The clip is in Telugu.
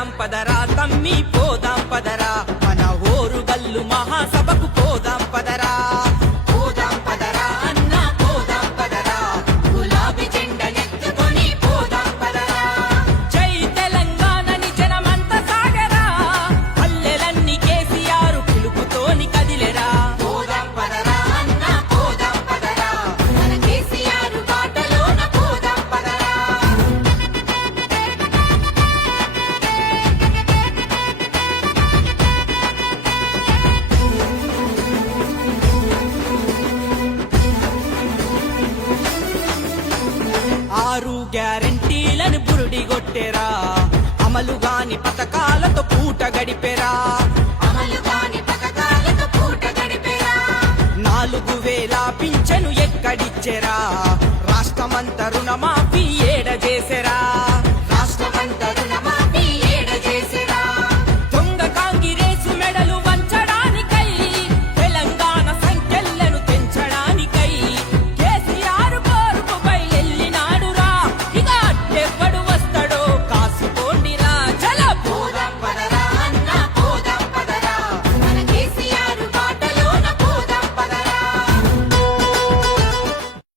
పోదాం పదరా తమ్మి పోదాం పదరా మన ఓరుగల్లు మహాసభకు పోదాం పదరా పోదాం పదరా అన్న పోదాం పదరా గులాబీ జెండనెత్తుకొని పోదాం పదరా జై తెలంగాణని జనమంతా సాగరా పల్లెలన్నీ కేసీఆర్ పిలుపుతోని కదిలెరా పోదాం పదరా అన్న పోదాం పదరా మన కేసీఆర్ బాటలోన పోదాం పదరా ఆరు గ్యారంటీలను బురుడిగొట్టెరా అమలుగాని పథకాలతో పూట గడిపెరా అమలుగాని పథకాలతో పూట గడిపెరా 4000 పింఛను ఎక్కడిచ్చెరా రాష్ట్రమంతా రుణమాఫీ ఏడ చేసెరా